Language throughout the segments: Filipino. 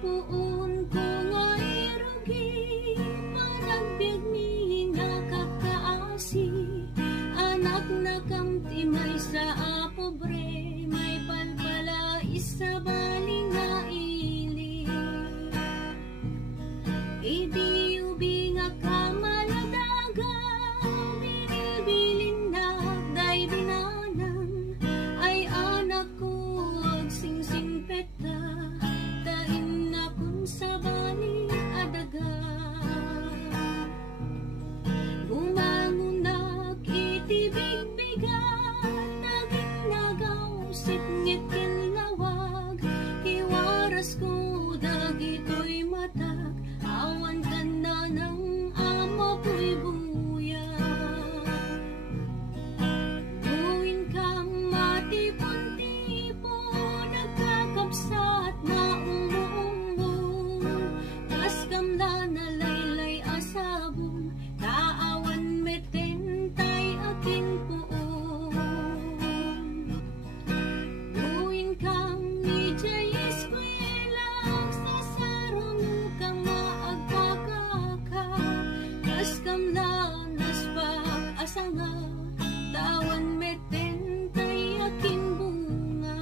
puun ko nga'y rugi, panagbiag mi nakakaasi. Anak na kamtimay sa pobre, may palpala isa baling nga ili. Idi ubi nga kamaladaga, binilbilin na day binanan. Ay anak ko ag singsing peta, tain na kun sa bali adaga. Bumangon na kitibig bigat, naging nagaw sitngit kinlawag. Iwaras ko dagito'y matag, awan ka na ng ama ko'y buyag. Buwin kang matipon-tipon, nagkakapsat na umuungon. Kas kamla na laylay asabong, taawan metentay aking puon. Buwin kang ijay eskwela, sa sarong kang maagpakaka. Kas kamla naspak asanga, tawan metentay aking bunga.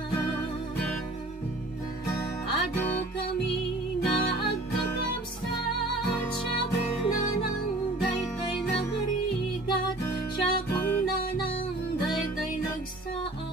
Ado kami nga agkakabsat, siya kung nanangday kay nagrigat, siya kung nanangday kay nagsaa.